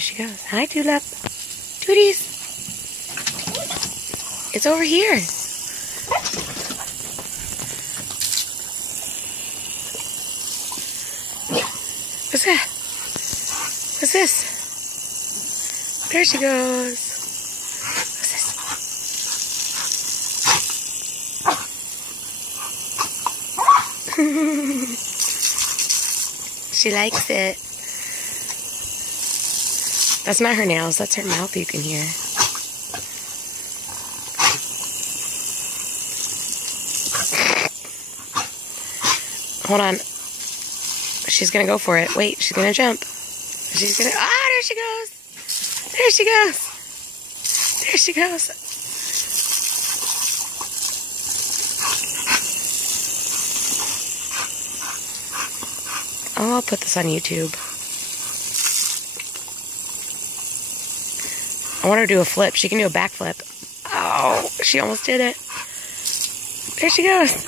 she goes. Hi, Tulip. Tooties. It's over here. What's that? What's this? There she goes. What's this? She likes it. That's not her nails. That's her mouth you can hear. Hold on. She's gonna go for it. Wait, she's gonna jump. She's gonna... Ah, there she goes. There she goes. There she goes. Oh, I'll put this on YouTube. I want her to do a flip. She can do a backflip. Oh, she almost did it. There she goes.